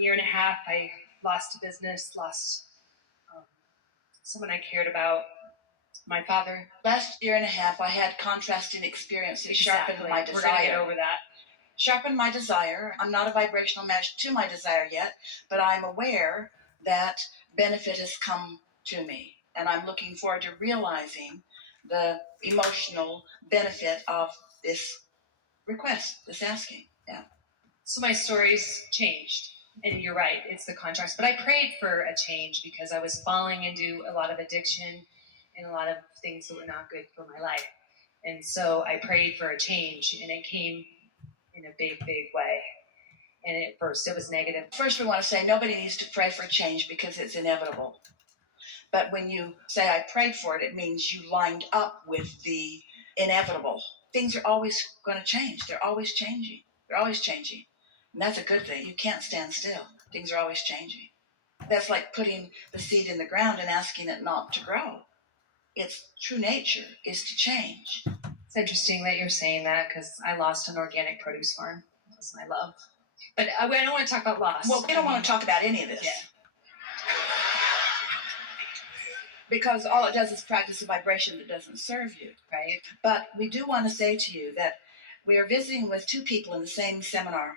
year and a half, I lost a business, lost someone I cared about, my father. Last year and a half, I had contrasting experiences, sharpened my desire. We're going to get over that. Sharpened my desire. I'm not a vibrational match to my desire yet, but I'm aware that benefit has come to me. And I'm looking forward to realizing the emotional benefit of this request, this asking. Yeah. So my story's changed. And you're right, it's the contrast. But I prayed for a change because I was falling into a lot of addiction and a lot of things that were not good for my life. And so I prayed for a change, and it came in a big, big way. And at first it was negative. First, we want to say nobody needs to pray for change because it's inevitable. But when you say I prayed for it, it means you lined up with the inevitable. Things are always going to change. They're always changing. They're always changing. And that's a good thing. You can't stand still. Things are always changing. That's like putting the seed in the ground and asking it not to grow. Its true nature is to change. It's interesting that you're saying that because I lost an organic produce farm. That was my love. But I don't want to talk about loss. Well, we don't want to talk about any of this. Yeah. Because all it does is practice a vibration that doesn't serve you. Right. But we do want to say to you that we are visiting with two people in the same seminar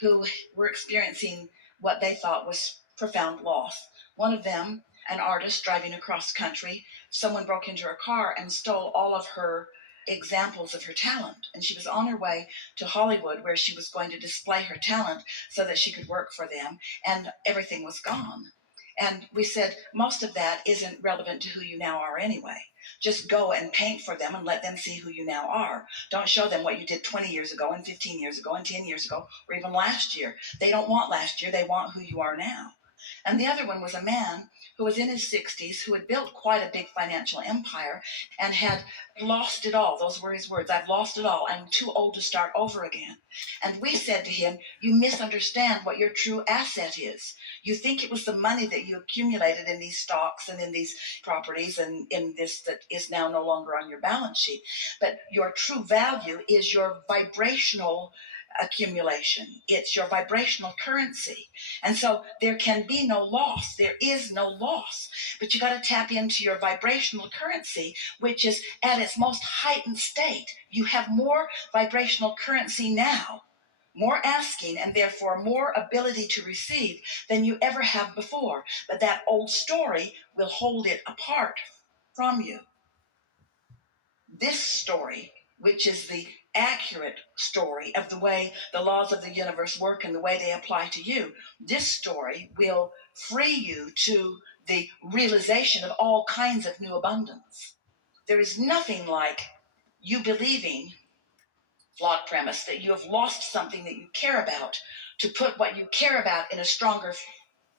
who were experiencing what they thought was profound loss. One of them, an artist driving across country, someone broke into her car and stole all of her examples of her talent. And she was on her way to Hollywood where she was going to display her talent so that she could work for them, and everything was gone. And we said, most of that isn't relevant to who you now are anyway. Just go and paint for them and let them see who you now are. Don't show them what you did 20 years ago and 15 years ago and 10 years ago or even last year. They don't want last year. They want who you are now. And the other one was a man who was in his 60s, who had built quite a big financial empire and had lost it all. Those were his words. I've lost it all. I'm too old to start over again. And we said to him, you misunderstand what your true asset is. You think it was the money that you accumulated in these stocks and in these properties and in this that is now no longer on your balance sheet. But your true value is your vibrational accumulation. It's your vibrational currency. And so there can be no loss. There is no loss. But you got to tap into your vibrational currency, which is at its most heightened state. You have more vibrational currency now, more asking, and therefore more ability to receive than you ever have before. But that old story will hold it apart from you. This story, which is the accurate story of the way the laws of the universe work and the way they apply to you, this story will free you to the realization of all kinds of new abundance. There is nothing like you believing, flawed premise, that you have lost something that you care about to put what you care about in a stronger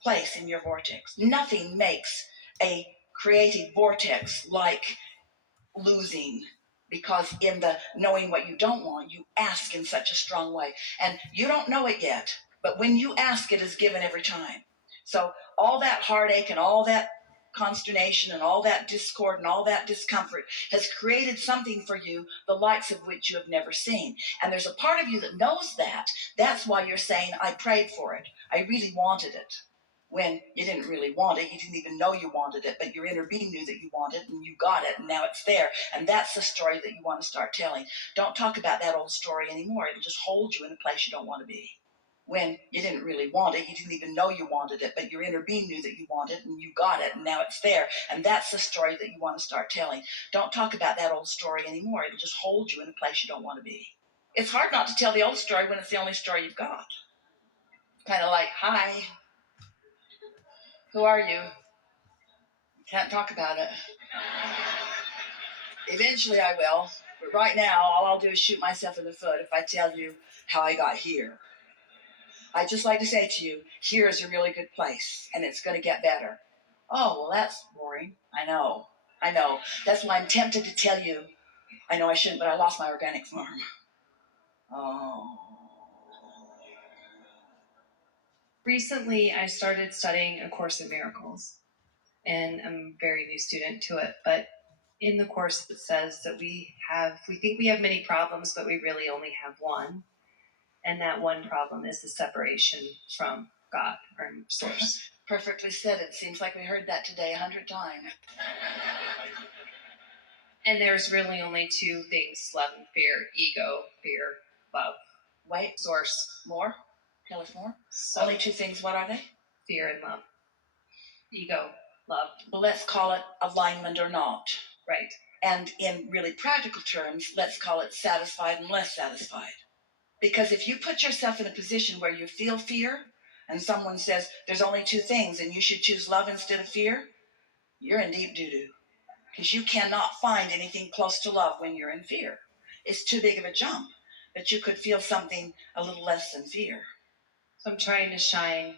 place in your vortex. Nothing makes a creative vortex like losing, because in the knowing what you don't want, you ask in such a strong way. And you don't know it yet, but when you ask, it is given every time. So all that heartache and all that consternation and all that discord and all that discomfort has created something for you, the likes of which you have never seen. And there's a part of you that knows that. That's why you're saying, I prayed for it. I really wanted it. When you didn't really want it, you didn't even know you wanted it, but your inner being knew that you wanted it, and you got it, and now it's there. And that's the story that you want to start telling. Don't talk about that old story anymore. It'll just hold you in a place you don't want to be. When you didn't really want it, you didn't even know you wanted it, but your inner being knew that you wanted it, and you got it, and now it's there. And that's the story that you want to start telling. Don't talk about that old story anymore. It'll just hold you in a place you don't want to be. It's hard not to tell the old story when it's the only story you've got. Kind of like, hi. Who are you? Can't talk about it. Eventually I will, but right now all I'll do is shoot myself in the foot if I tell you how I got here. I'd just like to say to you, here is a really good place, and it's going to get better. Oh, well, that's boring. I know. That's why I'm tempted to tell you. I know I shouldn't, but I lost my organic farm. Oh. Recently, I started studying A Course in Miracles, and I'm a very new student to it, but in the Course it says that we think we have many problems, but we really only have one, and that one problem is the separation from God, our source. Perfectly said. It seems like we heard that today 100 times. And there's really only two things: love and fear. Ego, fear, love. Wait, Source. more? Tell us more. So, Only two things. What are they? fear and love. Ego, love. Well, let's call it alignment or not. Right. And in really practical terms, let's call it satisfied and less satisfied. Because if you put yourself in a position where you feel fear and someone says there's only two things and you should choose love instead of fear, you're in deep doo-doo. Because you cannot find anything close to love when you're in fear. It's too big of a jump. But you could feel something a little less than fear. So I'm trying to shine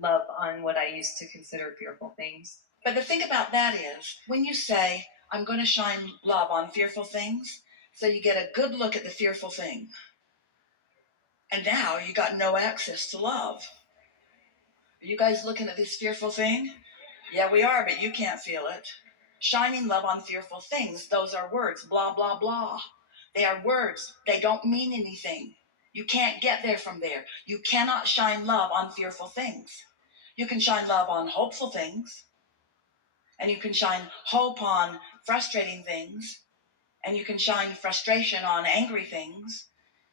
love on what I used to consider fearful things. But the thing about that is, when you say, I'm going to shine love on fearful things, so you get a good look at the fearful thing. And now you got no access to love. Are you guys looking at this fearful thing? Yeah, we are, but you can't feel it. Shining love on fearful things, those are words, blah, blah, blah. They are words. They don't mean anything. You can't get there from there. You cannot shine love on fearful things. You can shine love on hopeful things, and you can shine hope on frustrating things, and you can shine frustration on angry things,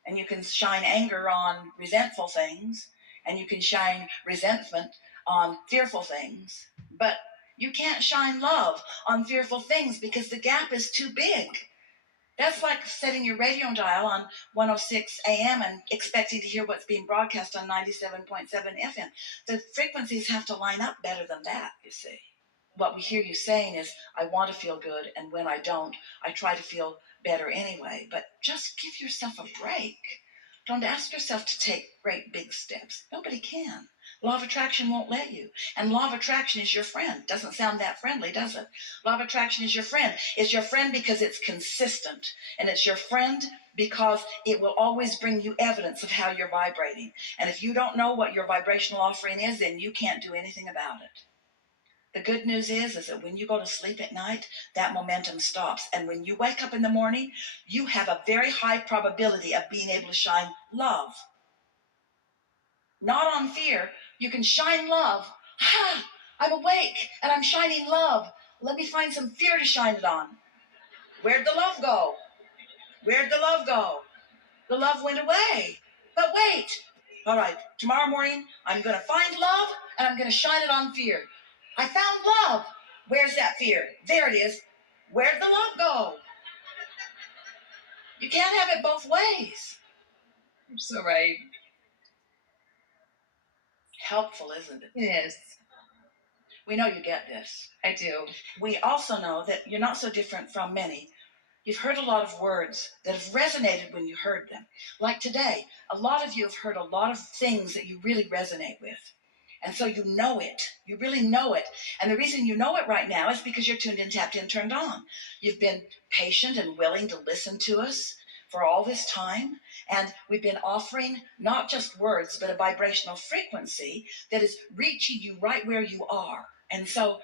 and you can shine anger on resentful things, and you can shine resentment on fearful things. But you can't shine love on fearful things because the gap is too big. That's like setting your radio dial on 106 AM and expecting to hear what's being broadcast on 97.7 FM. The frequencies have to line up better than that, you see. What we hear you saying is, I want to feel good, and when I don't, I try to feel better anyway. But just give yourself a break. Don't ask yourself to take great big steps. Nobody can. Law of attraction won't let you. And law of attraction is your friend. Doesn't sound that friendly, does it? Law of attraction is your friend. It's your friend because it's consistent. And it's your friend because it will always bring you evidence of how you're vibrating. And if you don't know what your vibrational offering is, then you can't do anything about it. The good news is that when you go to sleep at night, that momentum stops. And when you wake up in the morning, you have a very high probability of being able to shine love. Not on fear. You can shine love. Ha! I'm awake and I'm shining love. Let me find some fear to shine it on. Where'd the love go? Where'd the love go? The love went away. But wait. All right, tomorrow morning, I'm going to find love and I'm going to shine it on fear. I found love. Where's that fear? There it is. Where'd the love go? You can't have it both ways. You're so right. Helpful, isn't it? It is. We know you get this. I do. We also know that you're not so different from many. You've heard a lot of words that have resonated when you heard them. Like today, a lot of you have heard a lot of things that you really resonate with. And so you know it. You really know it. And the reason you know it right now is because you're tuned in, tapped in, turned on. You've been patient and willing to listen to us for all this time. And we've been offering not just words, but a vibrational frequency that is reaching you right where you are. And so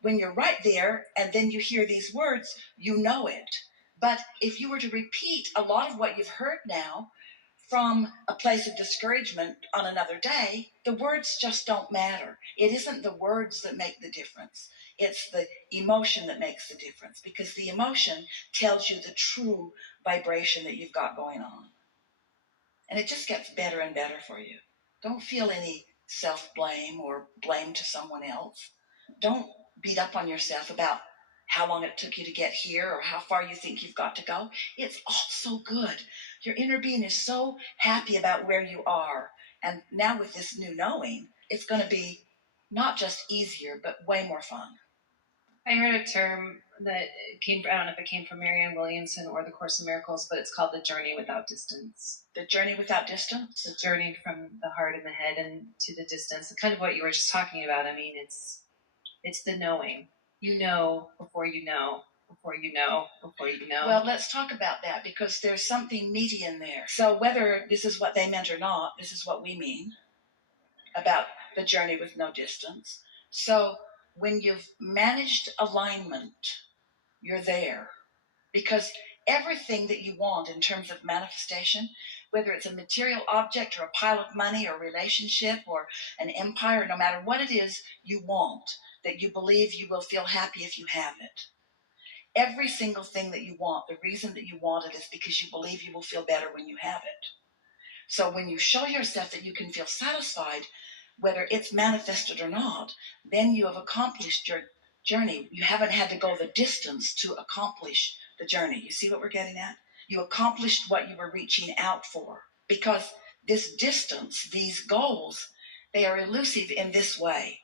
when you're right there and then you hear these words, you know it. But if you were to repeat a lot of what you've heard now from a place of discouragement on another day, the words just don't matter. It isn't the words that make the difference. It's the emotion that makes the difference, because the emotion tells you the true vibration that you've got going on. And it just gets better and better for you. Don't feel any self-blame or blame to someone else. Don't beat up on yourself about how long it took you to get here or how far you think you've got to go. It's all so good. Your inner being is so happy about where you are. And now with this new knowing, it's going to be not just easier, but way more fun. I heard a term that came, I don't know if it came from Marianne Williamson or the Course in Miracles, but it's called the journey without distance. The journey without distance? The journey from the heart and the head and to the distance. Kind of what you were just talking about. I mean, it's the knowing. You know before you know, before you know, before you know. Well, let's talk about that, because there's something meaty in there. So whether this is what they meant or not, this is what we mean about the journey with no distance. So when you've managed alignment, you're there. Because everything that you want in terms of manifestation, whether it's a material object or a pile of money or a relationship or an empire, no matter what it is you want, that you believe you will feel happy if you have it. Every single thing that you want, the reason that you want it is because you believe you will feel better when you have it. So when you show yourself that you can feel satisfied, whether it's manifested or not, then you have accomplished your journey. You haven't had to go the distance to accomplish the journey. You see what we're getting at? You accomplished what you were reaching out for. Because this distance, these goals, they are elusive in this way.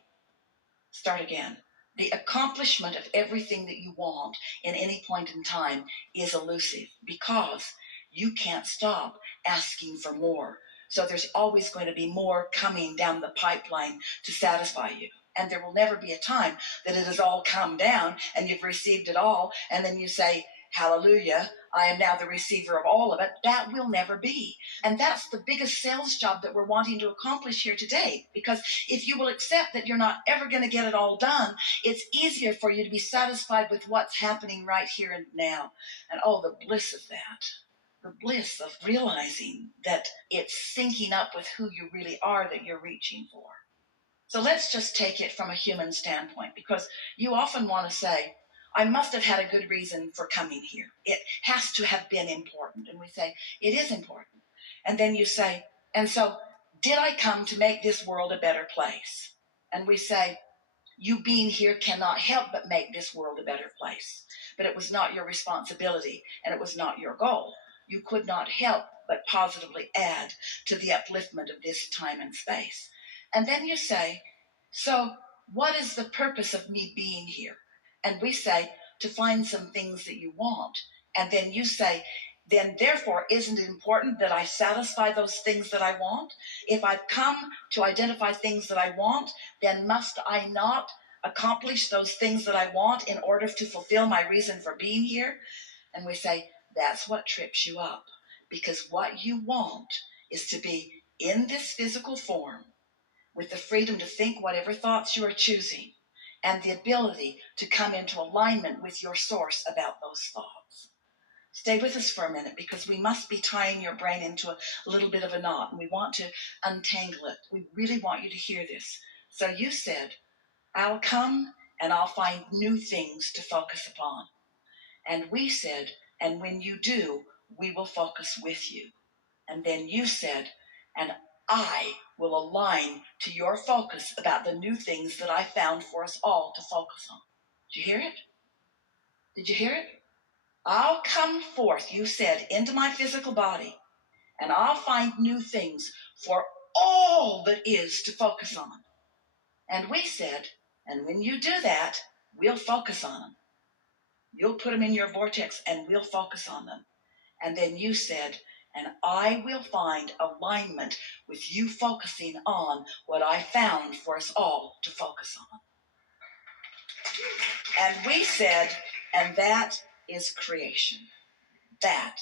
Start again. The accomplishment of everything that you want in any point in time is elusive because you can't stop asking for more. So there's always going to be more coming down the pipeline to satisfy you. And there will never be a time that it has all come down and you've received it all. And then you say, hallelujah, I am now the receiver of all of it. That will never be. And that's the biggest sales job that we're wanting to accomplish here today. Because if you will accept that you're not ever going to get it all done, it's easier for you to be satisfied with what's happening right here and now. And oh, the bliss of that. The bliss of realizing that it's syncing up with who you really are that you're reaching for. So let's just take it from a human standpoint, because you often want to say, I must have had a good reason for coming here. It has to have been important. And we say, it is important. And then you say, and so did I come to make this world a better place? And we say, you being here cannot help but make this world a better place. But it was not your responsibility and it was not your goal. You could not help but positively add to the upliftment of this time and space. And then you say, so what is the purpose of me being here? And we say, to find some things that you want. And then you say, then therefore, isn't it important that I satisfy those things that I want? If I've come to identify things that I want, then must I not accomplish those things that I want in order to fulfill my reason for being here? And we say, that's what trips you up. Because what you want is to be in this physical form with the freedom to think whatever thoughts you are choosing and the ability to come into alignment with your source about those thoughts. Stay with us for a minute, because we must be tying your brain into a little bit of a knot, and we want to untangle it. We really want you to hear this. So you said, I'll come and I'll find new things to focus upon. And we said, and when you do, we will focus with you. And then you said, and I will align to your focus about the new things that I found for us all to focus on. Did you hear it? Did you hear it? I'll come forth, you said, into my physical body, and I'll find new things for all that is to focus on. And we said, and when you do that, we'll focus on them. You'll put them in your vortex and we'll focus on them. And then you said, and I will find alignment with you focusing on what I found for us all to focus on. And we said, and that is creation. That